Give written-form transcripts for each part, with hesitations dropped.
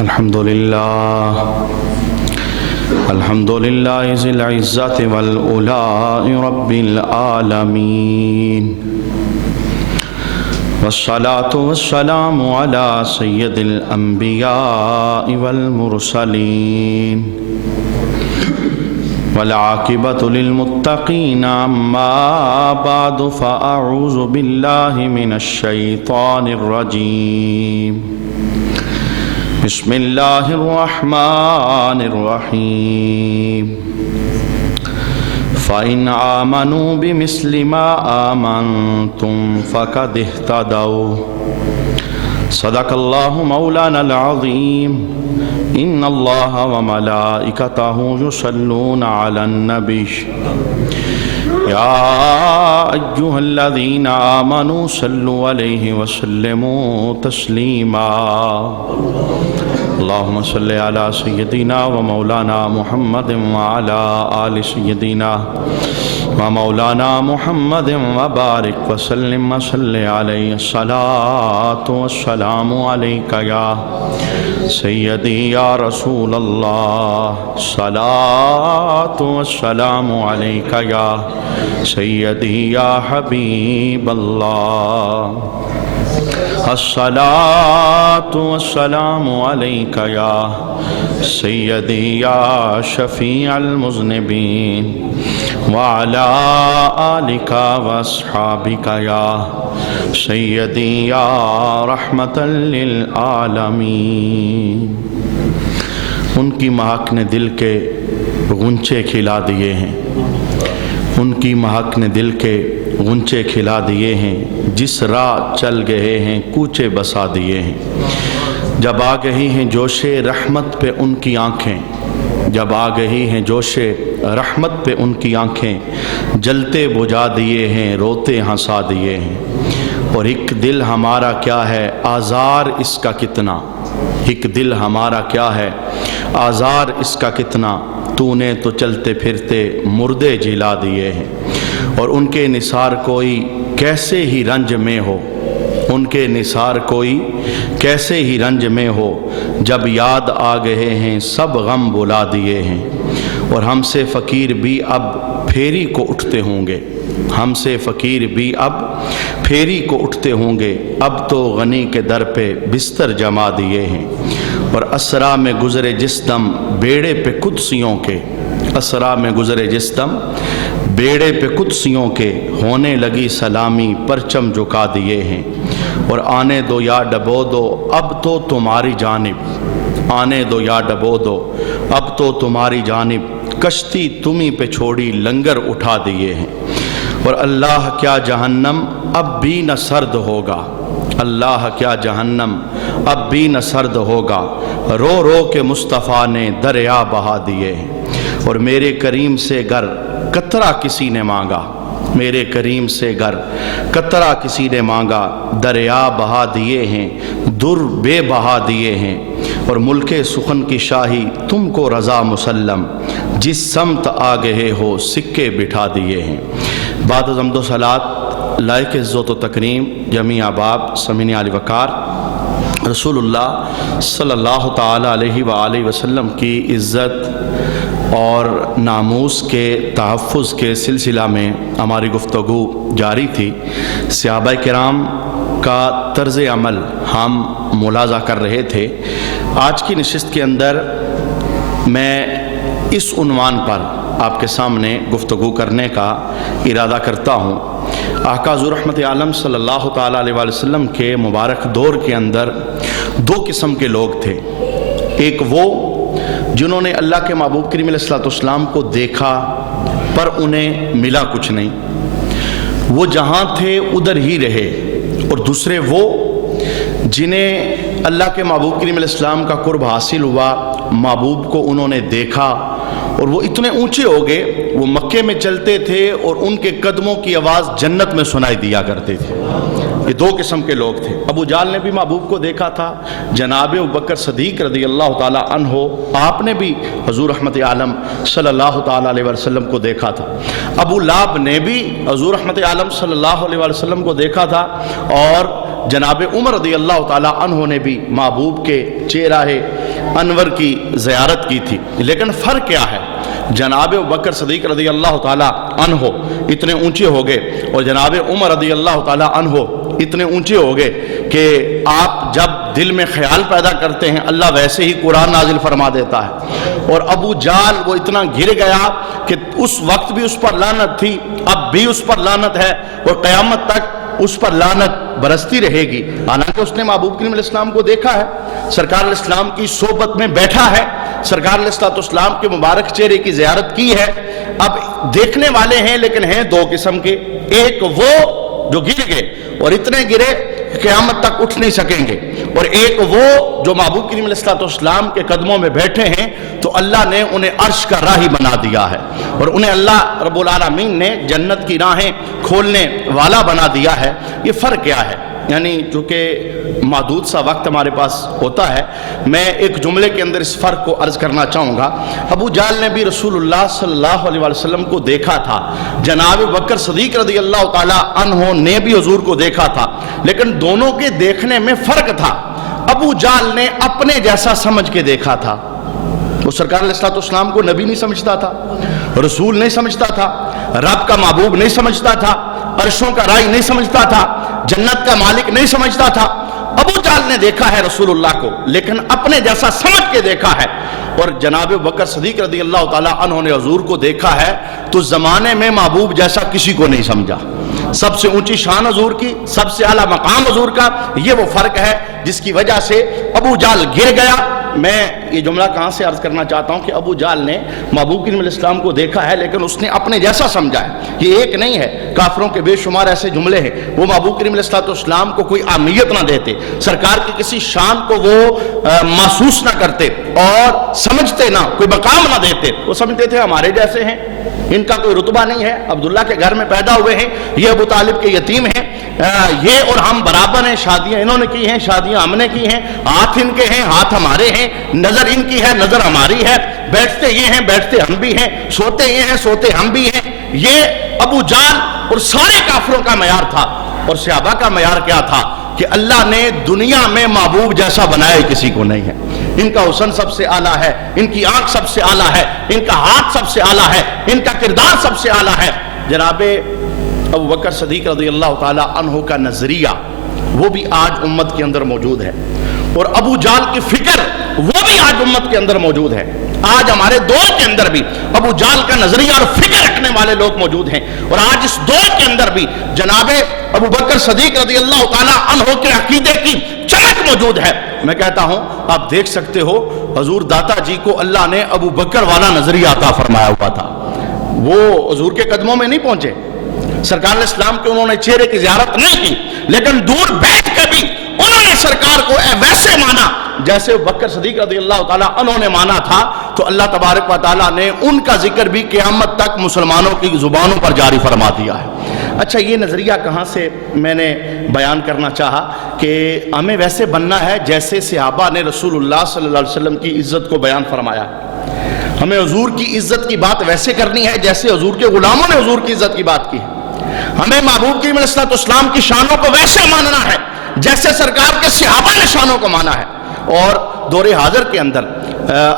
الحمد لله ذي العزة والعلاء رب العالمين، والصلاة والسلام على سيد الأنبياء والمرسلين، والعاقبة للمتقين. أما بعد، فأعوذ بالله من الشيطان الرجيم. بسم الله الرحمن الرحيم. فإن آمنوا بمثل ما آمنتم فقد اهتدوا. صدق الله مولانا العظيم. إن الله وملائكته يصلون على النبي يا أيها الذين آمنوا صلوا عليه وسلموا تسليما. اللهم صل على سيدنا ومولانا محمد وعلى آل سيدنا ومولانا محمد وبارك وسلم وصل عليه. الصلاة والسلام عليك يا سيدي يا رسول الله. الصلاة والسلام عليك يا سيدي يا حبيب الله. الصلاة والسلام عليك يا سيدي يا شفيع المذنبين، وعلى آلك وأصحابك يا سيدي يا رحمة للعالمين. ان کی مہک نے دل کے غنچے کھلا دیے ہیں، ان کی مہک نے دل کے غنچے کھلا دیے ہیں. جس راہ چل گئے ہیں کوچے بسا دیے ہیں. جب آ گئی ہیں جوش رحمت پہ ان کی آنکھیں، جب آ گئی ہیں جوش رحمت پہ ان کی آنکھیں، جلتے بجھا دیے ہیں روتے ہنسا دیے ہیں. اور ایک دل ہمارا کیا ہے آزار اس کا کتنا، ایک دل ہمارا کیا ہے آزار اس کا کتنا. تو نے تو چلتے پھرتے مردے جلا دیے ہیں. اور ان کے نثار کوئی کیسے ہی رنج میں ہو، ان کے نثار کوئی کیسے ہی رنج میں ہو. جب یاد آ گئے ہیں سب غم بلا دیے ہیں. اور ہم سے فقیر بھی اب پھیری کو اٹھتے ہوں گے، ہم سے فقیر بھی اب پھیری کو اٹھتے ہوں گے. اب تو غنی کے در پہ بستر جما دیے ہیں. اور اسرا میں گزرے جس دم بیڑے پہ قدسیوں کے، اسرا میں گزرے جس دم بیڑے پہ قدسیوں کے، ہونے لگی سلامی پرچم جھکا دیے ہیں. اور آنے دو یا ڈبو دو اب تو تمہاری جانب، آنے دو یا ڈبو دو اب تو تمہاری جانب. کشتی تمہیں پہ چھوڑی لنگر اٹھا دیے ہیں. اور اللہ کیا جہنم اب بھی نہ سرد ہوگا، اللہ کیا جہنم اب بھی نہ سرد ہوگا. رو رو کے مصطفیٰ نے دریا بہا دیے ہیں. اور میرے کریم سے گر قطرہ کسی نے مانگا، میرے کریم سے گر قطرہ کسی نے مانگا. دریا بہا دیے ہیں در بے بہا دیے ہیں. اور ملک سخن کی شاہی تم کو رضا مسلم، جس سمت آ گئے ہو سکے بٹھا دیے ہیں. بعد از حمد و صلات لائق عزت و تکریم جمیع احباب سمعین علی وقار، رسول اللہ صلی اللہ تعالی علیہ وآلہ وسلم کی عزت اور ناموس کے تحفظ کے سلسلہ میں ہماری گفتگو جاری تھی. صحابہ کرام کا طرز عمل ہم ملاحظہ کر رہے تھے. آج کی نشست کے اندر میں اس عنوان پر آپ کے سامنے گفتگو کرنے کا ارادہ کرتا ہوں. آقا حضور رحمت عالم صلی اللہ تعالیٰ علیہ وسلم کے مبارک دور کے اندر دو قسم کے لوگ تھے. ایک وہ جنہوں نے اللہ کے محبوب کریم علیہ السلام کو دیکھا پر انہیں ملا کچھ نہیں، وہ جہاں تھے ادھر ہی رہے. اور دوسرے وہ جنہیں اللہ کے محبوب کریم علیہ السلام کا قرب حاصل ہوا، محبوب کو انہوں نے دیکھا اور وہ اتنے اونچے ہو گئے، وہ مکے میں چلتے تھے اور ان کے قدموں کی آواز جنت میں سنائی دیا کرتے تھے. یہ دو قسم کے لوگ تھے. ابو جہل نے بھی محبوب کو دیکھا تھا، جناب ابوبکر صدیق رضی اللہ تعالی عنہ آپ نے بھی حضور رحمت عالم صلی اللہ تعالی علیہ وسلم کو دیکھا تھا. ابو لہب نے بھی حضور رحمت عالم صلی اللہ علیہ وسلم کو دیکھا تھا. اور جناب عمر رضی اللہ تعالیٰ عنہ نے بھی محبوب کے چہرہ انور کی زیارت کی تھی، لیکن فرق کیا ہے؟ جناب ابوبکر صدیق رضی اللہ تعالیٰ عنہ اتنے اونچے ہو گئے اور جناب عمر رضی اللہ تعالیٰ عنہ اتنے اونچے ہو گئے کہ آپ جب دل میں خیال پیدا کرتے ہیں اللہ ویسے ہی قرآن نازل فرما دیتا ہے۔ اور ابو جہل وہ اتنا گر گیا کہ اس وقت بھی اس پر لعنت تھی، اب بھی اس پر لعنت ہے اور قیامت تک اس پر لعنت برستی رہے گی، حالانکہ اس نے محبوب کریم علیہ السلام کو دیکھا ہے، سرکار علیہ السلام کی صحبت میں بیٹھا ہے، سرکار علیہ السلام کے مبارک چہرے کی زیارت کی ہے۔ اب دیکھنے والے ہیں لیکن ہیں دو قسم کے، ایک وہ جو گر گئے اور اتنے گرے قیامت تک اٹھ نہیں سکیں گے، اور ایک وہ جو محبوب کریم علیہ السلام کے قدموں میں بیٹھے ہیں تو اللہ نے انہیں عرش کا راہی بنا دیا ہے اور انہیں اللہ رب العالمین نے جنت کی راہیں کھولنے والا بنا دیا ہے۔ یہ فرق کیا ہے؟ یعنی چونکہ محدود سا وقت ہمارے پاس ہوتا ہے، میں ایک جملے کے اندر اس فرق کو عرض کرنا چاہوں گا۔ ابو جہل نے بھی رسول اللہ صلی اللہ علیہ وسلم کو دیکھا تھا، جناب بکر صدیق رضی اللہ تعالیٰ عنہ نے بھی حضور کو دیکھا تھا، لیکن دونوں کے دیکھنے میں فرق تھا۔ ابو جہل نے اپنے جیسا سمجھ کے دیکھا تھا، وہ سرکار علیہ السلام کو نبی نہیں سمجھتا تھا، رسول نہیں سمجھتا تھا، رب کا محبوب نہیں سمجھتا تھا، عرشوں کا رائی نہیں سمجھتا تھا، جنت کا مالک نہیں سمجھتا تھا۔ ابو جہل نے دیکھا ہے رسول اللہ کو لیکن اپنے جیسا سمجھ کے دیکھا ہے، اور جناب بکر صدیق رضی اللہ تعالیٰ عنہ نے حضور کو دیکھا ہے تو زمانے میں محبوب جیسا کسی کو نہیں سمجھا۔ سب سے اونچی شان حضور کی، سب سے اعلیٰ مقام حضور کا، یہ وہ فرق ہے جس کی وجہ سے ابو جہل گر گیا۔ میں یہ جملہ کہاں سے عرض کرنا چاہتا ہوں کہ ابو جہل نے محبوب کریم علیہ السلام کو دیکھا ہے لیکن اس نے اپنے جیسا سمجھا ہے۔ یہ ایک نہیں ہے، کافروں کے بے شمار ایسے جملے ہیں، وہ محبوب کریم علیہ السلام کو کوئی اہمیت نہ دیتے، سرکار کی کسی شان کو وہ محسوس نہ کرتے اور سمجھتے نہ، کوئی مقام نہ دیتے، وہ سمجھتے تھے ہمارے جیسے ہیں، ان کا کوئی رتبہ نہیں ہے، عبداللہ کے گھر میں پیدا ہوئے ہیں، یہ ابو طالب کے یتیم ہیں، یہ اور ہم برابر ہیں، شادیاں انہوں نے کی ہیں، شادیاں ہم نے کی ہیں، ہاتھ ان کے ہیں، ہاتھ ہمارے ہیں، نظر ان کی ہے، نظر ہماری ہے، بیٹھتے یہ ہیں، بیٹھتے ہم بھی ہیں، سوتے یہ ہیں، سوتے ہم بھی ہیں۔ یہ ابو جہل اور سارے کافروں کا معیار تھا۔ اور صحابہ کا معیار کیا تھا کہ اللہ نے دنیا میں محبوب جیسا بنایا کسی کو نہیں ہے، ان کا حسن سب سے اعلیٰ ہے، ان کی آنکھ سب سے اعلیٰ ہے، ان کا ہاتھ سب سے اعلیٰ ہے، ان کا کردار سب سے اعلیٰ ہے۔ جناب ابو بکر صدیق رضی اللہ تعالیٰ عنہ کا نظریہ وہ بھی آج امت کے اندر موجود ہے، اور ابو جہل کی فکر وہ بھی آج امت کے اندر موجود ہے۔ آج ہمارے دور کے اندر بھی ابو جہل کا نظریہ اور فکر رکھنے والے لوگ موجود ہیں، اور آج اس دور کے اندر بھی جناب ابو بکر صدیق رضی اللہ تعالیٰ عنہ کے عقیدے کی چمک موجود ہے۔ میں کہتا ہوں آپ دیکھ سکتے ہو حضور داتا جی کو اللہ نے ابو بکر والا نظریہ عطا فرمایا ہوا تھا، وہ حضور کے قدموں میں نہیں پہنچے، سرکار علیہ السلام کے انہوں نے چہرے کی زیارت نہیں کی، لیکن دور بیٹھ کے بھی انہوں نے سرکار کو ویسے مانا جیسے بکر صدیق رضی اللہ تعالیٰ عنہ نے مانا تھا، تو اللہ تبارک و تعالیٰ نے ان کا ذکر بھی قیامت تک مسلمانوں کی زبانوں پر جاری فرما دیا ہے۔ اچھا، یہ نظریہ کہاں سے میں نے بیان کرنا چاہا کہ ہمیں ویسے بننا ہے جیسے صحابہ نے رسول اللہ صلی اللہ علیہ وسلم کی عزت کو بیان فرمایا، ہمیں حضور کی عزت کی بات ویسے کرنی ہے جیسے حضور کے غلاموں نے حضور کی عزت کی بات کی ہے، ہمیں محبوب کریم علیہ السلام کی شانوں کو ویسے ماننا ہے جیسے سرکار کے صحابہ نے شانوں کو مانا ہے۔ اور دور حاضر کے اندر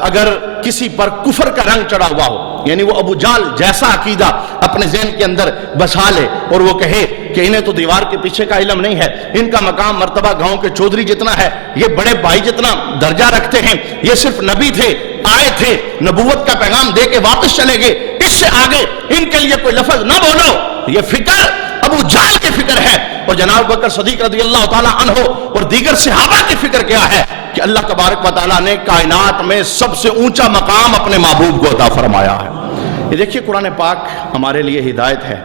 اگر کسی پر کفر کا رنگ چڑھا ہوا ہو، یعنی وہ ابو جہل جیسا عقیدہ اپنے ذہن کے اندر بسا لے اور وہ کہے کہ انہیں تو دیوار کے پیچھے کا علم نہیں ہے، ان کا مقام مرتبہ گاؤں کے چودھری جتنا ہے، یہ بڑے بھائی جتنا درجہ رکھتے ہیں، یہ صرف نبی تھے، آئے تھے، نبوت کا پیغام دے کے واپس چلے گئے، اس سے آگے ان کے لیے کوئی لفظ نہ بولو، یہ فکر ابو جہل کی فکر ہے۔ اور جناب بکر صدیق رضی اللہ تعالیٰ عنہ اور دیگر صحابہ کی فکر کیا ہے کہ اللہ تبارک و تعالیٰ نے کائنات میں سب سے اونچا مقام اپنے محبوب کو عطا فرمایا ہے۔ یہ دیکھیے قرآن پاک ہمارے لیے ہدایت ہے،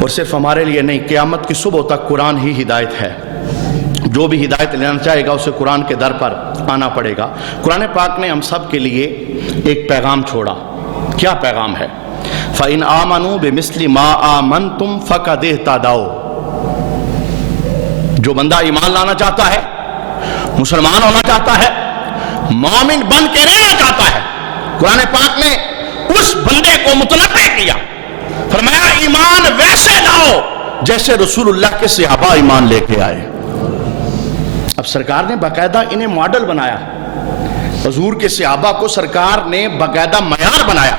اور صرف ہمارے لیے نہیں، قیامت کی صبح تک قرآن ہی ہدایت ہے۔ جو بھی ہدایت لینا چاہے گا اسے قرآن کے در پر آنا پڑے گا۔ قرآن پاک نے ہم سب کے لیے ایک پیغام چھوڑا۔ کیا پیغام ہے؟ فَإِنْ آمَنُوا بِمِثْلِ مَا آمَنْتُمْ فَقَدْ اهْتَدَوْا۔ جو بندہ ایمان لانا چاہتا ہے، مسلمان ہونا چاہتا ہے، مومن بن کے رہنا چاہتا ہے، قرآن پاک نے اس بندے کو متنبہ کیا، فرمایا ایمان ویسے لاؤ جیسے رسول اللہ کے صحابہ ایمان لے کے آئے۔ اب سرکار نے باقاعدہ انہیں ماڈل بنایا، حضور کے صحابہ کو سرکار نے باقاعدہ معیار بنایا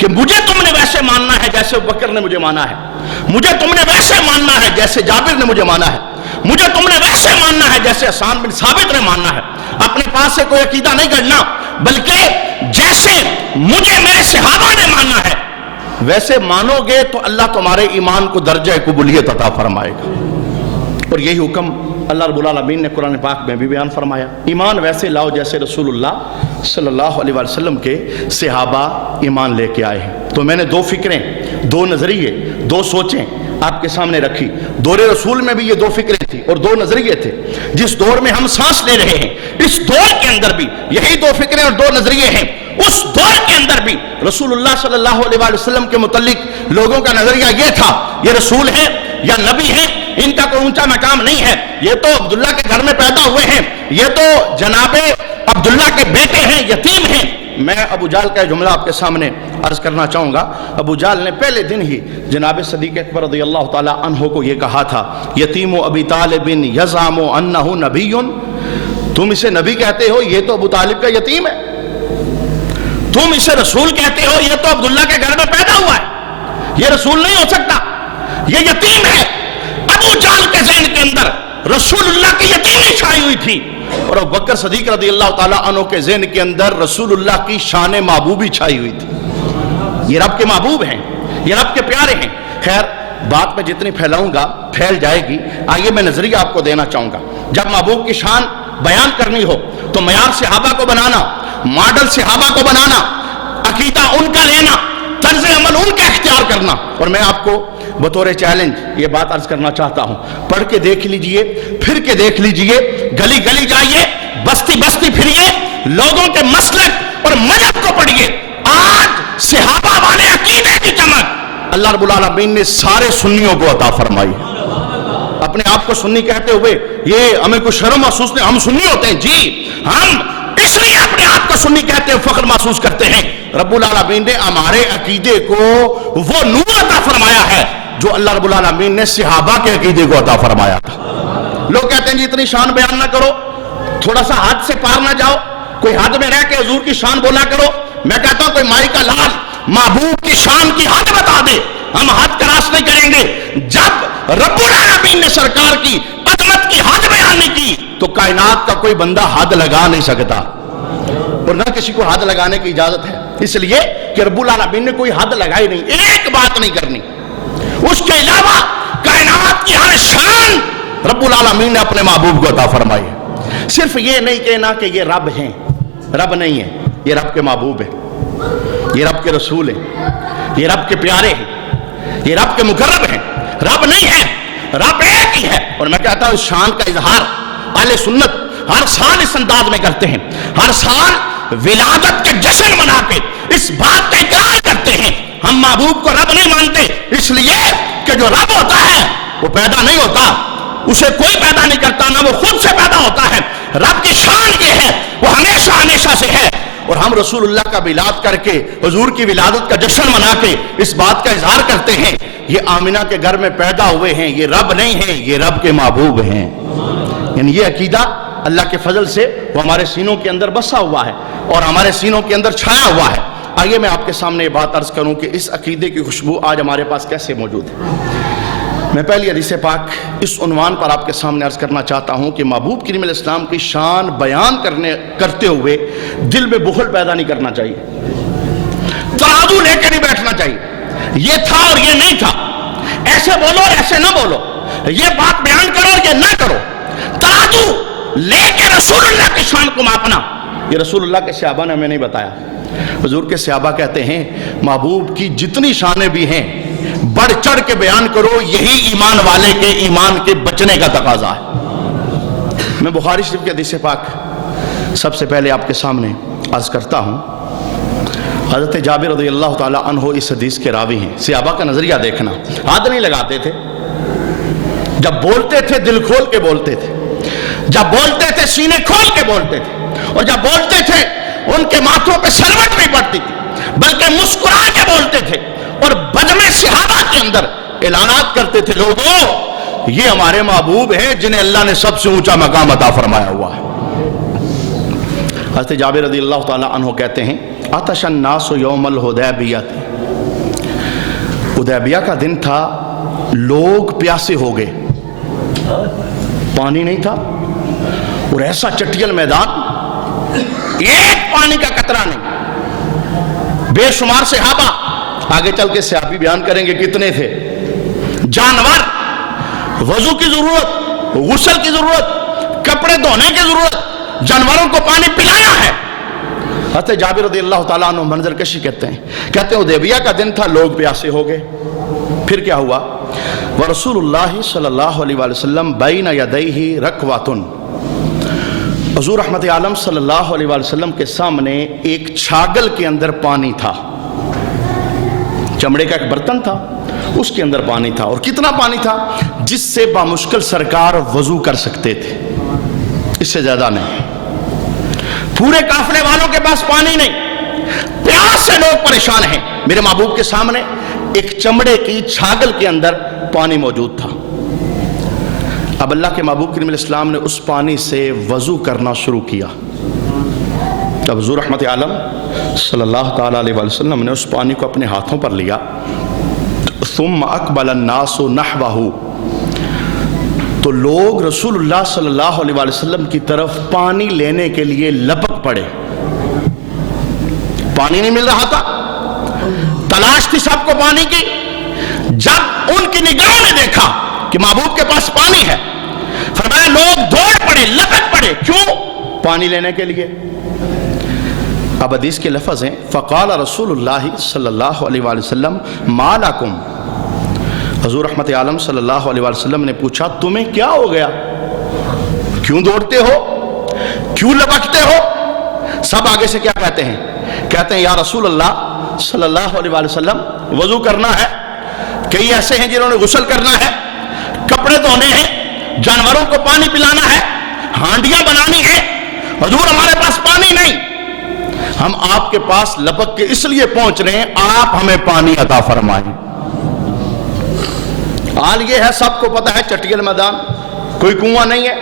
کہ مجھے تم نے ویسے ماننا ہے جیسے بکر نے مجھے مانا ہے، مجھے تم نے ویسے ماننا ہے جیسے جابر نے مجھے مانا ہے، مجھے تم نے ویسے ماننا ہے جیسے حسان بن ثابت نے ماننا ہے۔ اپنے پاس سے کوئی عقیدہ نہیں کرنا، بلکہ جیسے مجھے میرے صحابہ نے ماننا ہے ویسے مانو گے تو اللہ تمہارے ایمان کو درجہ قبولیت عطا فرمائے گا۔ اور یہی حکم اللہ رب العالمین نے قرآن پاک میں بھی بیان فرمایا، ایمان ویسے لاؤ جیسے رسول اللہ صلی اللہ علیہ وسلم کے صحابہ ایمان لے کے آئے ہیں۔ تو میں نے دو فکریں، دو نظریے، دو سوچیں آپ کے سامنے رکھی۔ دور رسول میں بھی یہ دو فکریں تھیں اور دو نظریے تھے۔ جس دور میں ہم سانس لے رہے ہیں اس دور کے اندر بھی یہی دو فکریں اور دو نظریے ہیں۔ اس دور کے اندر بھی رسول اللہ صلی اللہ علیہ وسلم کے متعلق لوگوں کا نظریہ یہ تھا، یہ رسول ہے یا نبی ہے، ان کا کوئی اونچا مقام نہیں ہے، یہ تو عبداللہ کے گھر میں پیدا ہوئے ہیں، یہ تو جناب عبداللہ کے بیٹے ہیں، یتیم ہیں۔ میں ابو جہل کا جملہ آپ کے سامنے عرض کرنا چاہوں گا۔ ابو جہل نے پہلے دن ہی جناب صدیق اکبر رضی اللہ تعالی عنہ کو یہ کہا تھا، یتیم ابی طالب یزعم انہ نبی، تم اسے نبی کہتے ہو، یہ تو ابو طالب کا یتیم ہے، تم اسے رسول کہتے ہو، یہ تو عبداللہ کے گھر میں پیدا ہوا ہے، یہ رسول نہیں ہو سکتا، یہ یتیم ہے۔ ابو جہل کے ذہن کے اندر رسول اللہ کی یتیمی چھائی ہوئی تھی، اور ابو بکر صدیق رضی اللہ تعالیٰ عنہ کے ذہن کے اندر رسول اللہ کی شان محبوبی چھائی ہوئی تھی، یہ رب کے محبوب ہیں، یہ رب کے پیارے ہیں۔ خیر بات میں جتنی پھیلاؤں گا پھیل جائے گی، آئیے میں نظریہ آپ کو دینا چاہوں گا۔ جب محبوب کی شان بیان کرنی ہو تو معیار صحابہ کو بنانا، ماڈل صحابہ کو بنانا، عقیدہ ان کا لینا، طرز عمل ان کا اختیار کرنا۔ اور میں آپ کو بطور چیلنج یہ بات عرض کرنا چاہتا ہوں، پڑھ کے دیکھ لیجئے، پھر کے دیکھ لیجئے، گلی گلی جائیے، بستی بستی پھریے، لوگوں کے مسلک اور مذہب کو پڑھیے۔ آج صحابہ والے عقیدے کی چمک اللہ رب العالمین نے سارے سنیوں کو عطا فرمائی۔ اپنے آپ کو سنی کہتے ہوئے یہ ہمیں کوئی شرم محسوس نہیں، ہم سنی ہوتے ہیں جی، ہم اس لیے اپنے آپ کو سنی کہتے ہیں، فخر محسوس کرتے ہیں۔ رب العالمین نے ہمارے عقیدے کو وہ نور عطا فرمایا ہے جو اللہ رب العالمین نے صحابہ کے عقیدے کو عطا فرمایا تھا۔ لوگ کہتے ہیں جی اتنی شان بیان نہ کرو، تھوڑا سا حد سے پار نہ جاؤ، کوئی حد میں رہ کے حضور کی شان بولا کرو۔ میں کہتا ہوں کوئی مائی کا لال محبوب کی شان کی حد بتا دے، ہم حد کراس نہیں کریں گے۔ جب رب العالمین نے سرکار کی عظمت کی حد بیان نہیں کی تو کائنات کا کوئی بندہ حد لگا نہیں سکتا، اور نہ کسی کو حد لگانے کی اجازت ہے، اس لیے کہ رب العالمین نے کوئی حد لگائی نہیں، ایک بات نہیں کرنی۔ اس کے علاوہ کائنات کی ہر شان رب العالمین نے اپنے محبوب کو عطا فرمائی ہے۔ صرف یہ نہیں کہنا کہ یہ رب ہیں، رب نہیں ہے، یہ رب کے محبوب ہے، یہ رب کے رسول ہیں، یہ رب کے پیارے ہیں، یہ رب کے مقرب ہیں۔ رب نہیں ہے، رب ایک ہی ہے۔ اور میں کہتا ہوں اس شان کا اظہار اہل سنت ہر سال اس انداز میں کرتے ہیں، ہر سال ولادت کے جشن منا کے اس بات کا اقرار کرتے ہیں ہم محبوب کو رب نہیں مانتے، اس لیے کہ جو رب ہوتا ہے وہ پیدا نہیں ہوتا، اسے کوئی پیدا نہیں کرتا، نہ وہ خود سے پیدا ہوتا ہے۔ رب کی شان یہ ہے وہ ہمیشہ ہمیشہ سے ہے، اور ہم رسول اللہ کا میلاد کر کے حضور کی ولادت کا جشن منا کے اس بات کا اظہار کرتے ہیں یہ آمنہ کے گھر میں پیدا ہوئے ہیں، یہ رب نہیں ہیں، یہ رب کے محبوب ہیں۔ یعنی یہ عقیدہ اللہ کے فضل سے وہ ہمارے سینوں کے اندر بسا ہوا ہے اور ہمارے سینوں کے اندر چھایا ہوا ہے۔ آئیے میں آپ کے سامنے یہ بات عرض کروں کہ اس عقیدے کی خوشبو آج ہمارے پاس کیسے موجود ہے۔ میں پہلی حدیث پاک اس عنوان پر آپ کے سامنے عرض کرنا چاہتا ہوں کہ محبوب کریم علیہ السلام کی شان بیان کرتے ہوئے دل میں بخل پیدا نہیں کرنا چاہیے، ترازو لے کے نہیں بیٹھنا چاہیے، یہ تھا اور یہ نہیں تھا، ایسے بولو اور ایسے نہ بولو، یہ بات بیان کرو اور یہ نہ کرو، ترازو لے کے رسول اللہ کی شان کو ماپنا۔ یہ رسول اللہ کے صحابہ نے ہمیں نہیں بتایا، حضور کے صحابہ کہتے ہیں محبوب کی جتنی شانیں بھی ہیں بڑھ چڑھ کے بیان کرو، یہی ایمان والے کے ایمان کے بچنے کا تقاضا ہے۔ میں بخاری شریف کی حدیث پاک سب سے پہلے آپ کے سامنے عرض کرتا ہوں۔ حضرت جابر رضی اللہ تعالی عنہ اس حدیث کے راوی ہیں۔ صحابہ کا نظریہ دیکھنا، ہاتھ نہیں لگاتے تھے، جب بولتے تھے دل کھول کے بولتے تھے، جب بولتے تھے سینے کھول کے بولتے تھے، اور جب بولتے تھے ان کے ماتھوں پہ سلوٹ نہیں پڑتی تھی بلکہ مسکرا کے بولتے تھے، اور بجمع صحابہ کے اندر اعلانات کرتے تھے، لوگوں یہ ہمارے محبوب ہیں جنہیں اللہ نے سب سے اونچا مقام عطا فرمایا ہوا ہے۔ حضرت جابر رضی اللہ تعالیٰ عنہ کہتے ہیں عطش الناس یوم الحدیبیہ، حدیبیہ کا دن تھا، لوگ پیاسے ہو گئے، پانی نہیں تھا، اور ایسا چٹیل میدان، ایک پانی کا قطرہ نہیں، بے شمار صحابہ، آگے چل کے صحابی بیان کریں گے کتنے تھے، جانور، وضو کی ضرورت، غسل کی ضرورت، کپڑے دھونے کی ضرورت، جانوروں کو پانی پلانا ہے۔ حضرت جابر رضی اللہ تعالیٰ عنہ منظر کشی کہتے ہیں حدیبیہ کا دن تھا، لوگ پیاسے ہو گئے، پھر کیا ہوا، ورسول اللہ صلی اللہ علیہ وسلم بین یدیہ رکوۃ، حضور رحمت عالم صلی اللہ علیہ وسلم کے سامنے ایک چھاگل کے اندر پانی تھا، چمڑے کا ایک برتن تھا، اس کے اندر پانی تھا، اور کتنا پانی تھا، جس سے بامشکل سرکار وضو کر سکتے تھے، اس سے زیادہ نہیں، پورے قافلے والوں کے پاس پانی نہیں، پیاس سے لوگ پریشان ہیں، میرے محبوب کے سامنے ایک چمڑے کی چھاگل کے اندر پانی موجود تھا۔ اب اللہ کے محبوب کریم علیہ السلام نے اس پانی سے وضو کرنا شروع کیا۔ جب حضور رحمت عالم صلی اللہ تعالیٰ علیہ وسلم نے اس پانی کو اپنے ہاتھوں پر لیا، ثم اقبل الناس نحوہ، تو لوگ رسول اللہ صلی اللہ علیہ وسلم کی طرف پانی لینے کے لیے لپک پڑے، پانی نہیں مل رہا تھا، تلاش تھی سب کو پانی کی، جب ان کی نگاہوں نے دیکھا کہ محبوب کے پاس پانی ہے، فرمایا لوگ دوڑ پڑے، لپک پڑے، کیوں؟ پانی لینے کے لیے۔ اب حدیث کے لفظ ہیں فقال رسول اللہ صلی اللہ علیہ وسلم ما لکم، حضور رحمت عالم صلی اللہ علیہ وسلم نے پوچھا تمہیں کیا ہو گیا، کیوں دوڑتے ہو، کیوں لپکتے ہو؟ سب آگے سے کیا کہتے ہیں یا رسول اللہ صلی اللہ علیہ وسلم وضو کرنا ہے، کئی ایسے ہیں جنہوں نے غسل کرنا ہے، کپڑے دھونے ہیں، جانوروں کو پانی پلانا ہے، ہانڈیاں بنانی ہے، حضور ہمارے پاس پانی نہیں، ہم آپ کے پاس لپک کے اس لیے پہنچ رہے ہیں آپ ہمیں پانی عطا فرمائیں۔ حال یہ ہے، سب کو پتہ ہے چٹیل میدان، کوئی کنواں نہیں ہے،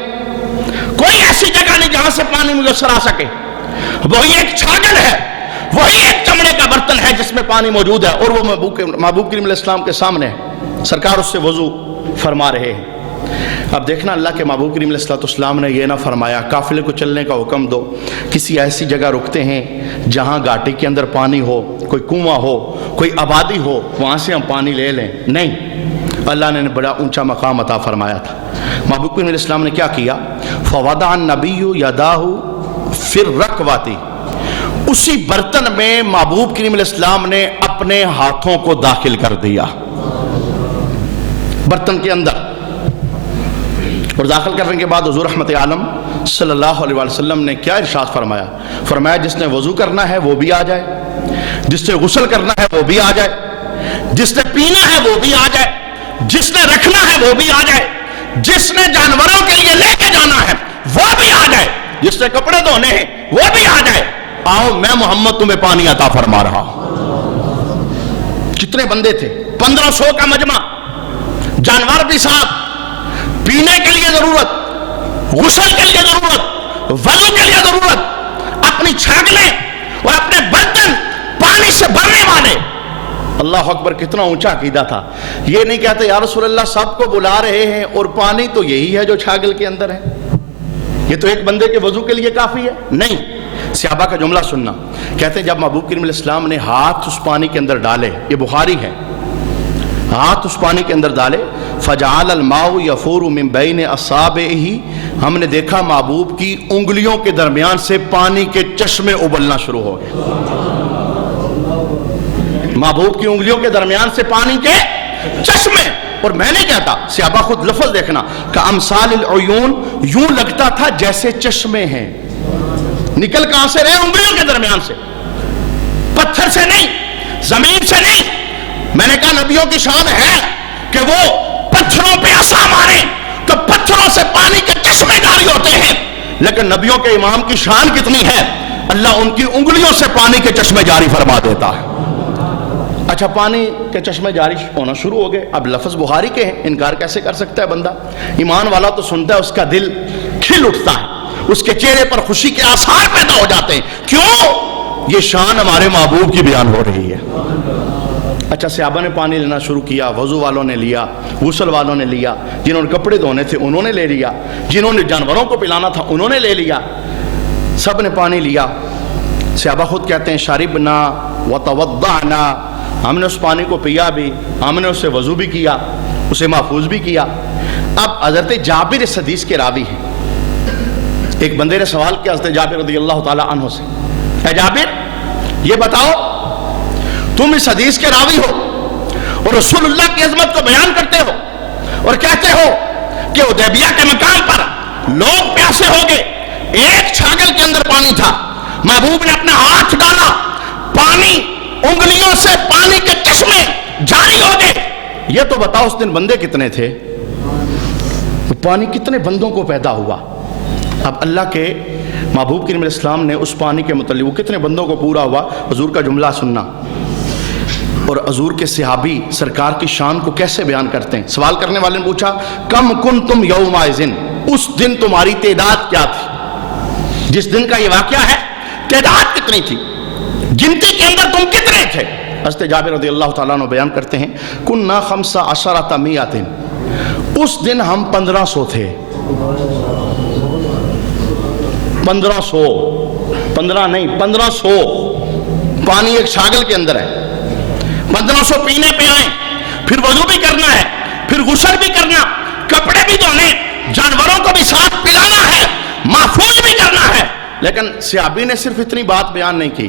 کوئی ایسی جگہ نہیں جہاں سے پانی میسر آ سکے، وہی ایک چھاگل ہے، وہی ایک چمڑے کا برتن ہے جس میں پانی موجود ہے، اور وہ محبوب کریم علیہ السلام کے سامنے ہے، سرکار اس سے وضو فرما رہے ہیں۔ اب دیکھنا اللہ کے محبوب کریم علیہ السلام نے یہ نہ فرمایا قافلے کو چلنے کا حکم دو، کسی ایسی جگہ رکتے ہیں جہاں گھاٹی کے اندر پانی ہو، کوئی کنواں ہو، کوئی آبادی ہو، وہاں سے ہم پانی لے لیں، نہیں، اللہ نے بڑا اونچا مقام عطا فرمایا تھا۔ محبوب کریم علیہ السلام نے کیا کیا، فوضع النبی یداہ فی الرکوۃ، اسی برتن میں محبوب کریم علیہ السلام نے اپنے ہاتھوں کو داخل کر دیا برتن کے اندر، اور داخل کرنے کے بعد حضور رحمت عالم صلی اللہ علیہ وسلم نے کیا ارشاد فرمایا جس نے وضو کرنا ہے وہ بھی آ جائے، جس نے غسل کرنا ہے وہ بھی آ جائے، جس نے پینا ہے وہ بھی آ جائے، جس نے رکھنا ہے وہ بھی آ جائے، جس نے جانوروں کے لیے لے کے جانا ہے وہ بھی آ جائے، جس نے کپڑے دھونے ہیں وہ بھی آ جائے، آؤ میں محمد تمہیں پانی عطا فرما رہا ہوں۔ کتنے بندے تھے، 1500 کا مجمع، جانور بھی ساتھ، پینے کے لیے ضرورت، غسل کے لیے ضرورت، وضو کے لیے ضرورت، اپنی چھاگلیں اور اپنے برتن پانی سے بھرنے والے۔ اللہ اکبر، کتنا اونچا عقیدہ تھا۔ یہ نہیں کہتے یا رسول اللہ سب کو بلا رہے ہیں اور پانی تو یہی ہے جو چھاگل کے اندر ہے، یہ تو ایک بندے کے وضو کے لیے کافی ہے، نہیں۔ صحابہ کا جملہ سننا، کہتے ہیں جب محبوب کریم علیہ السلام نے ہاتھ اس پانی کے اندر ڈالے، یہ بخاری ہے، ہاتھ اس پانی کے اندر ڈالے، فجعل الماء یفور من بین اصابعہ، ہم نے دیکھا محبوب کی انگلیوں کے درمیان سے پانی کے چشمے ابلنا شروع ہو گئے، محبوب کی انگلیوں کے درمیان سے پانی کے چشمے۔ اور میں نے کہتا، صحابہ خود لفظ دیکھنا، کہ امثال العیون، یوں لگتا تھا جیسے چشمے ہیں، نکل کہاں سے رہے؟ انگلیوں کے درمیان سے، پتھر سے نہیں، زمین سے نہیں۔ میں نے کہا نبیوں کی شان ہے کہ وہ پتھروں پہ عصا مارے تو پتھروں سے پانی کے چشمے جاری ہوتے ہیں، لیکن نبیوں کے امام کی شان کتنی ہے، اللہ ان کی انگلیوں سے پانی کے چشمے جاری فرما دیتا ہے۔ اچھا پانی کے چشمے جاری ہونا شروع ہو گئے. اب لفظ بخاری کے ہیں, انکار کیسے کر سکتا ہے بندہ؟ ایمان والا تو سنتا ہے اس کا دل کھل اٹھتا ہے, اس کے چہرے پر خوشی کے آثار پیدا ہو جاتے ہیں. کیوں؟ یہ شان ہمارے محبوب کی بیان ہو رہی ہے. اچھا صحابہ نے پانی لینا شروع کیا, وضو والوں نے لیا, غسل والوں نے لیا, جنہوں نے کپڑے دھونے تھے انہوں نے لے لیا, جنہوں نے جانوروں کو پلانا تھا انہوں نے لے لیا, سب نے پانی لیا. صحابہ خود کہتے ہیں شربنا وتوضعنا, ہم نے اس پانی کو پیا بھی, ہم نے اسے وضو بھی کیا, اسے محفوظ بھی کیا. اب حضرت جابر اس حدیث کے راوی ہیں. ایک بندے نے سوال کیا حضرت جابر رضی اللہ تعالی عنہ سے, اے جابر یہ بتاؤ تم اس حدیث کے راوی ہو اور رسول اللہ کی عظمت کو بیان کرتے ہو اور کہتے ہو کہ حدیبیہ کے مقام پر لوگ پیاسے ہو گئے, ایک چھاگل کے اندر پانی تھا, محبوب نے اپنا ہاتھ ڈالا, پانی انگلیوں سے پانی کے چشمے جاری ہو گئے. یہ تو بتاؤ اس دن بندے کتنے تھے, پانی کتنے بندوں کو پیدا ہوا. اب اللہ کے محبوب کریم علیہ السلام نے اس پانی کے متعلق وہ کتنے بندوں کو پورا ہوا, حضور کا جملہ سننا. اور حضور کے صحابی سرکار کی شان کو کیسے بیان کرتے ہیں. سوال کرنے والے نے پوچھا کم کنتم یومئذ, اس دن تمہاری تعداد کیا تھی؟ جس دن کا یہ واقعہ ہے تعداد کتنی تھی, گنتی کے اندر تم کتنے تھے؟ حضرت جابر رضی اللہ تعالیٰ عنہ بیان کرتے ہیں کننا 15 مئۃ, اس دن ہم 1500 تھے. 1500, 15 نہیں 1500 پانی ایک چھاگل کے اندر ہے. 1500 پینے پہ آئیں, پھر وضو بھی کرنا ہے, پھر غسل بھی کرنا, کپڑے بھی دھونے, جانوروں کو بھی ساتھ پلانا ہے, محفوظ بھی کرنا ہے. لیکن صحابی نے صرف اتنی بات بیان نہیں کی,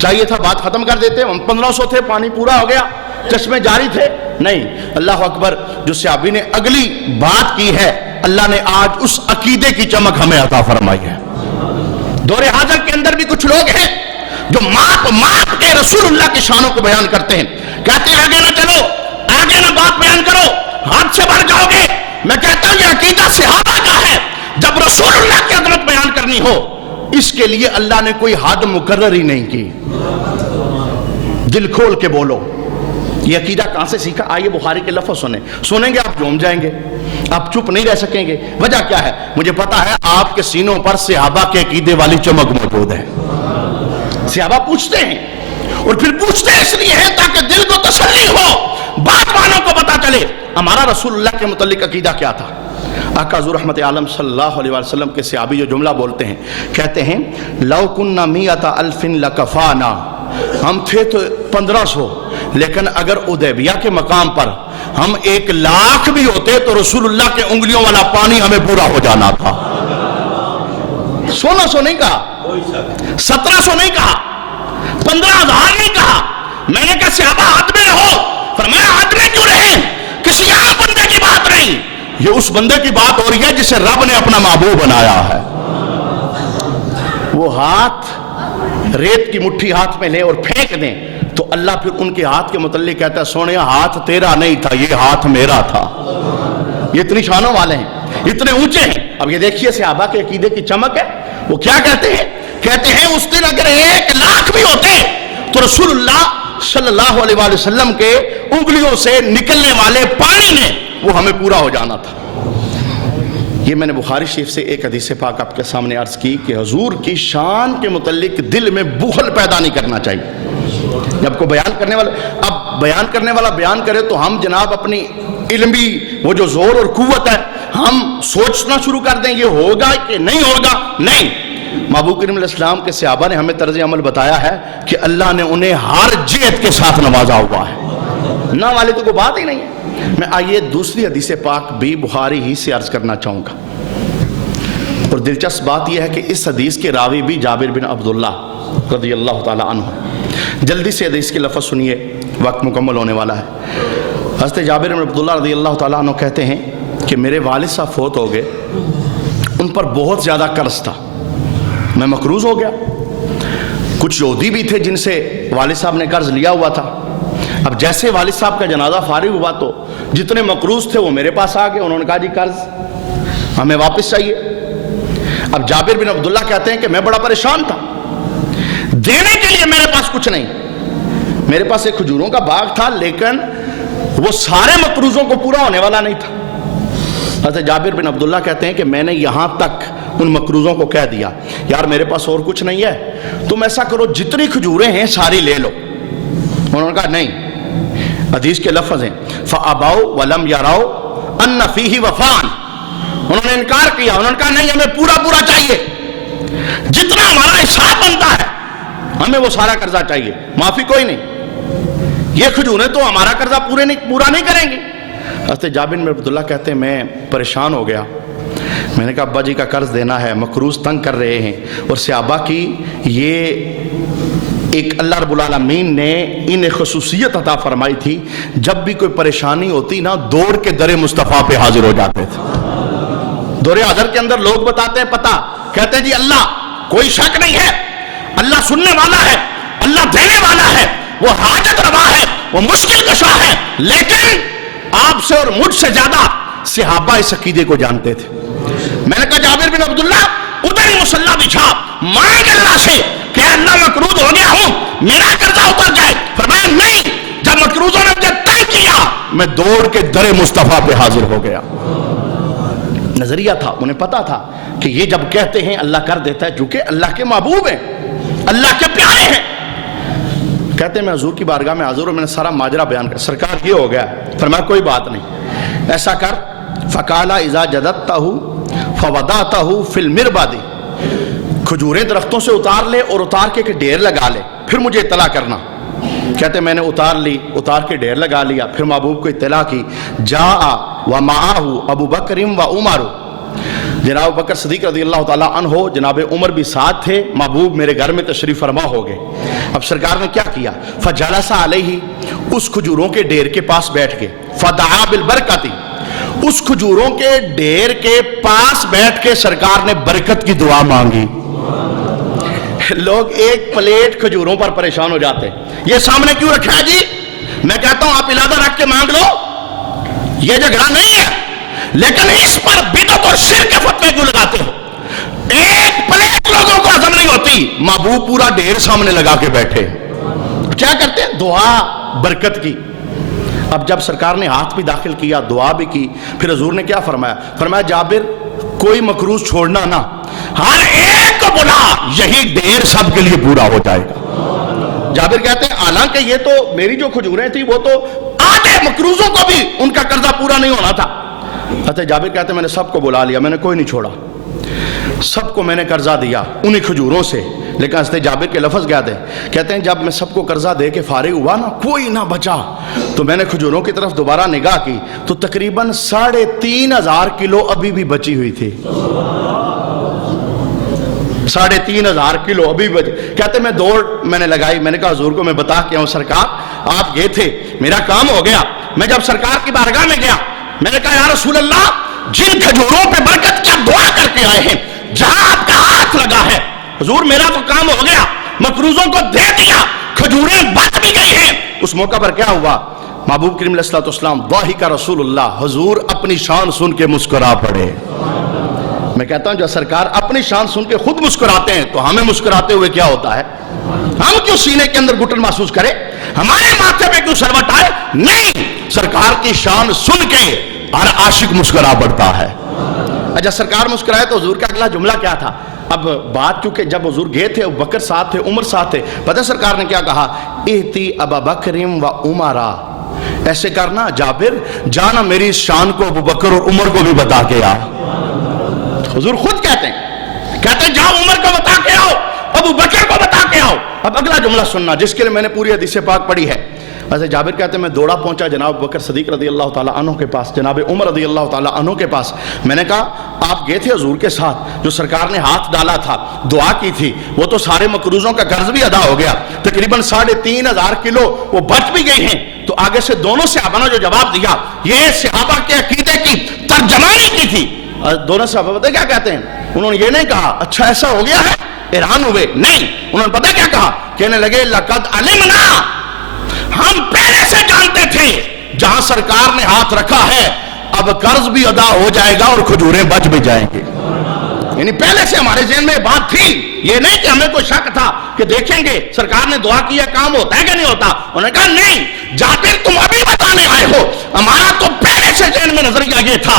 چاہیے تھا بات ختم کر دیتے, ہم 1500 تھے, پانی پورا ہو گیا, چشمے جاری تھے. نہیں, اللہ اکبر, جو صحابی نے اگلی بات کی ہے اللہ نے آج اس عقیدے کی چمک ہمیں عطا فرمائی ہے. دور حاضر کے اندر بھی کچھ لوگ ہیں جو ماپ کے رسول اللہ کی شانوں کو بیان کرتے ہیں, کہتے ہیں آگے نہ چلو, آگے نہ بات بیان کرو, ہاتھ سے بڑھ جاؤ گے. میں کہتا ہوں یہ عقیدہ صحابہ کا ہے. جب رسول اللہ کی عظمت بیان کرنی ہو اس کے لیے اللہ نے کوئی حد مقرر ہی نہیں کی. دل کھول کے بولو. یہ عقیدہ کہاں سے سیکھا؟ آئیے بخاری کے لفظ سنیں گے آپ جھوم جائیں گے, آپ چپ نہیں رہ سکیں گے. وجہ کیا ہے؟ مجھے پتا ہے آپ کے سینوں پر صحابہ کے عقیدے والی چمک موجود ہے. صحابہ پوچھتے ہیں, اور پھر پوچھتے اس لیے ہیں تاکہ دل کو تسلی ہو, بات والوں کو پتا چلے ہمارا رسول اللہ کے متعلق عقیدہ کیا تھا. آقا حضور رحمت عالم صلی اللہ علیہ وسلم کے صحابی جو جملہ بولتے ہیں, کہتے ہیں لو کننا 100,000 لکفانا, ہم تھے تو 1500, لیکن اگر حدیبیہ کے مقام پر ہم 1,00,000 بھی ہوتے تو رسول اللہ کے انگلیوں والا پانی ہمیں پورا ہو جانا تھا. 1600 نہیں کہا, 1700 نہیں کہا, 15,000 نہیں کہا. میں نے کہا صحابہ حد میں رہو, فرمایا حد میں کیوں رہے, کسی عام بندے کی بات نہیں, یہ اس بندے کی بات ہو رہی ہے جسے رب نے اپنا محبوب بنایا ہے. وہ ہاتھ ریت کی مٹھی ہاتھ میں لے اور پھینک دیں تو اللہ پھر ان کے ہاتھ کے متعلق کہتا ہے سونے ہاتھ تیرا نہیں تھا, یہ ہاتھ میرا تھا. یہ اتنی شانوں والے ہیں, اتنے اونچے ہیں. اب یہ دیکھیے صحابہ کے عقیدے کی چمک ہے. وہ کیا کہتے ہیں؟ کہتے ہیں اس دن اگر 1,00,000 بھی ہوتے تو رسول اللہ صلی اللہ علیہ وآلہ وسلم کے انگلیوں سے نکلنے والے پانی نے وہ ہمیں پورا ہو جانا تھا. یہ میں نے بخاری شریف سے ایک حدیث پاک آپ کے سامنے عرض کی کہ حضور کی شان کے متعلق دل میں بخل پیدا نہیں کرنا چاہیے. جب کو بیان کرنے والا, اب بیان کرنے والا بیان کرے تو ہم جناب اپنی علمی وہ جو زور اور قوت ہے ہم سوچنا شروع کر دیں یہ ہوگا کہ نہیں ہوگا. نہیں, محبوب کریم علیہ السلام کے صحابہ نے ہمیں طرز عمل بتایا ہے کہ اللہ نے انہیں ہر جہت کے ساتھ نوازا ہوا ہے, نہ والے تو کوئی بات ہی نہیں ہے. میں آئیے دوسری حدیث پاک بھی بخاری ہی سے عرض کرنا چاہوں گا, اور دلچسپ بات یہ ہے کہ اس حدیث کے راوی بھی جابر بن عبداللہ رضی اللہ تعالی عنہ. جلدی سے حدیث کے لفظ سنیے, وقت مکمل ہونے والا ہے. حضرت جابر بن عبداللہ رضی اللہ تعالی عنہ کہتے ہیں کہ میرے والد صاحب فوت ہو گئے, ان پر بہت زیادہ قرض تھا, میں مقروض ہو گیا. کچھ یہودی بھی تھے جن سے والد صاحب نے قرض لیا ہوا تھا. اب جیسے والد صاحب کا جنازہ فارغ ہوا تو جتنے مقروض تھے وہ میرے پاس آ گئے, انہوں نے کہا جی قرض ہمیں واپس چاہیے. اب جابر بن عبداللہ کہتے ہیں کہ میں بڑا پریشان تھا, دینے کے لیے میرے پاس کچھ نہیں. میرے پاس ایک کھجوروں کا باغ تھا لیکن وہ سارے مقروضوں کو پورا ہونے والا نہیں تھا۔ حضرت جابر بن عبداللہ کہتے ہیں کہ میں نے یہاں تک ان مقروضوں کو کہہ دیا یار میرے پاس اور کچھ نہیں ہے، تم ایسا کرو جتنی کھجوریں ہیں ساری لے لو۔ انہوں نے کہا نہیں، حدیث کے لفظ ہیں فَأَبَوْا وَلَمْ يَرَوْا أَنَّ فِيهِ وَفَانٍ، انہوں نے انکار کیا، انہوں نے کہا نہیں ہمیں پورا چاہیے، جتنا ہمارا حساب بنتا ہے ہمیں وہ سارا قرضہ چاہیے، معافی کوئی نہیں، یہ کھجوریں تو ہمارا قرضہ پورا نہیں کریں گے۔ حضرت جابر بن عبداللہ کہتے ہیں میں پریشان ہو گیا، میں نے کہا ابا جی کا قرض دینا ہے، مقروض تنگ کر رہے ہیں، اور صحابہ کی یہ ایک اللہ رب العالمین نے انہیں خصوصیت عطا فرمائی تھی، جب بھی کوئی پریشانی ہوتی نا دوڑ کے در مصطفیٰ پہ حاضر ہو جاتے تھے۔ دور حاضر کے اندر لوگ بتاتے ہیں پتہ، کہتے ہیں جی اللہ کوئی شک نہیں ہے، اللہ سننے والا ہے، اللہ دینے والا ہے، وہ حاجت روا ہے، وہ مشکل کشا ہے، لیکن آپ سے اور مجھ سے زیادہ صحابہ اس عقیدے کو جانتے تھے۔ میں نے کہا جابر بن عبداللہ ادھر ہی مصلی بچھا، مانگ اللہ سے کہ اللہ مقروض ہو گیا ہوں میرا قرضہ اتر جائے۔ فرمایا نہیں، جب مقروضوں نے مجھے تنگ کیا میں دوڑ کے در مصطفیٰ پہ حاضر ہو گیا۔ نظریہ تھا، انہیں پتا تھا کہ یہ جب کہتے ہیں اللہ کر دیتا ہے، چونکہ اللہ کے محبوب ہیں، اللہ کے پیارے ہیں۔ کہتے ہیں میں حضور کی بارگاہ میں حاضر ہوں، میں نے سارا ماجرا بیان کر، سرکار یہ ہو گیا۔ فرمایا کوئی بات نہیں، ایسا کر فَقَالَ إِذَا جَدَدْتَهُ فَوَضَعْتَهُ فِي الْمِرْبَدِ، کھجوریں درختوں سے اتار لے اور اتار کے ڈھیر لگا لے، پھر مجھے اطلاع کرنا۔ کہتے ہیں میں نے اتار لی، اتار کے ڈھیر لگا لیا، پھر محبوب کو اطلاع کی، جاء وَمَعَهُ أَبُو بَكْرٍ وَعُمَرُ، جناب ابو بکر صدیق رضی اللہ تعالیٰ عنہ، جناب عمر بھی ساتھ تھے، محبوب میرے گھر میں تشریف فرما ہو گئے۔ اب سرکار نے کیا کیا، فَجَلَسَ عَلَيْهِ، اس کھجوروں کے ڈھیر کے پاس بیٹھ گئے، فَدَعَا بِالْبَرْكَةِ، اس کھجوروں کے ڈھیر کے پاس بیٹھ کے سرکار نے برکت کی دعا مانگی۔ لوگ ایک پلیٹ کھجوروں پر پریشان ہو جاتے ہیں، یہ سامنے کیوں رکھا ہے جی؟ میں کہتا ہوں آپ ارادہ رکھ کے مانگ لو، یہ جگہ نہیں ہے، لیکن اس پر بدعت اور شرک کے فتوے کیوں لگاتے ہو؟ ایک پلیٹ لوگوں کو ہضم نہیں ہوتی، محبوب پورا ڈھیر سامنے لگا کے بیٹھے، کیا کرتے ہیں؟ دعا برکت کی۔ اب جب سرکار نے ہاتھ بھی داخل کیا، دعا بھی کی، پھر حضور نے کیا فرمایا؟ فرمایا جابر کوئی مقروض چھوڑنا نہ، ہر ایک کو بلا، یہی ڈھیر سب کے لیے پورا ہو جائے گا۔ جابر کہتے ہیں حالانکہ یہ تو میری جو کھجوریں تھیں وہ تو آدھے مقروضوں کو بھی ان کا قرضہ پورا نہیں ہونا تھا۔ حضرت جابر کہتے ہیں میں نے سب کو بلا لیا، میں نے کوئی نہیں چھوڑا، سب کو میں نے قرضہ دیا انہی کھجوروں سے۔ لیکن حضرت جابر کے لفظ یاد ہے، کہتے ہیں جب میں سب کو قرضہ دے کے فارغ ہوا نا، کوئی نہ بچا، تو میں نے کھجوروں کی طرف دوبارہ نگاہ کی تو تقریباً 3,500 کلو ابھی بھی بچی ہوئی تھی۔ 3,500 کلو ابھی بچ۔ کہتے میں دوڑ میں نے لگائی، میں نے کہا حضور کو میں بتا کے ہوں سرکار آپ یہ تھے، میرا کام ہو گیا۔ میں جب سرکار کی بارگاہ میں گیا، میں نے کہا یا رسول اللہ جن کھجوروں پہ برکت کیا دعا کر کے آئے ہیں، جہاں آپ کا ہاتھ لگا ہے، حضور میرا تو کام ہو گیا، مقروضوں کو دے دیا، کھجوریں بچ بھی گئی ہیں۔ اس موقع پر کیا ہوا؟ محبوب کریم علیہ السلام ضاحک رسول اللہ، حضور اپنی شان سن کے مسکرا پڑے۔ میں کہتا ہوں جو سرکار اپنی شان سن کے خود مسکراتے ہیں تو ہمیں مسکراتے ہوئے کیا ہوتا ہے؟ ہم کیوں سینے کے اندر گھٹن محسوس کریں؟ ہمارے ماتھے پہ کیوں سروٹ آئے؟ نہیں، سرکار کی شان سن کے ہر عاشق مسکرا پڑتا ہے۔ اچھا سرکار مسکرائے تو حضور کا اگلا جملہ کیا تھا؟ اب بات چونکہ جب حضور گئے تھے، ابو بکر ساتھ تھے، عمر ساتھ تھے، پتہ سرکار نے کیا کہا؟ اہتی ابا بکر و عمرا، ایسے کرنا جابر جانا میری اس شان کو ابو بکر اور عمر کو بھی بتا کے آ۔ حضور خود کہتے ہیں جاؤ عمر کو بتا کے آؤ، ابو بکر کو بتا کے آؤ۔ اب اگلا جملہ سننا جس کے لیے میں نے پوری حدیث پاک پڑھی ہے۔ حضرت جابر کہتے ہیں میں دوڑا پہنچا جناب بکر صدیق رضی اللہ تعالیٰ عنہ کے پاس، جناب عمر رضی اللہ تعالیٰ عنہ کے پاس۔ میں نے کہا آپ گئے تھے حضور کے ساتھ، جو سرکار نے ہاتھ ڈالا تھا، دعا کی تھی، وہ تو سارے مقروضوں کا قرض بھی ادا ہو گیا، تقریباً 3,500 کلو وہ بچ بھی گئی ہیں۔ تو آگے سے دونوں صحابہ نے جو جواب دیا، یہ صحابہ کے عقیدے کی ترجمانی کی تھی۔ دونوں صحابہ پتہ کیا کہتے ہیں؟ انہوں نے یہ نہیں کہا اچھا ایسا ہو گیا ہے، حیران ہوئے، نہیں، انہوں نے پتہ کیا کہا؟ کہنے لگے لقد علمنا، ہم پہلے سے جانتے تھے جہاں سرکار نے ہاتھ رکھا ہے اب قرض بھی ادا ہو جائے گا اور کھجوریں بچ بھی جائیں گے۔ یعنی پہلے سے ہمارے ذہن میں بات تھی، یہ نہیں کہ ہمیں کوئی شک تھا کہ دیکھیں گے سرکار نے دعا کیا کام ہوتا ہے کہ نہیں ہوتا. انہوں نے کہا نہیں، جابر تم ابھی بتانے آئے ہو، ہمارا تو پہلے سے ذہن میں نظریہ یہ تھا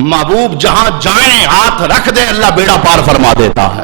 محبوب جہاں جائیں ہاتھ رکھ دے اللہ بیڑا پار فرما دیتا ہے.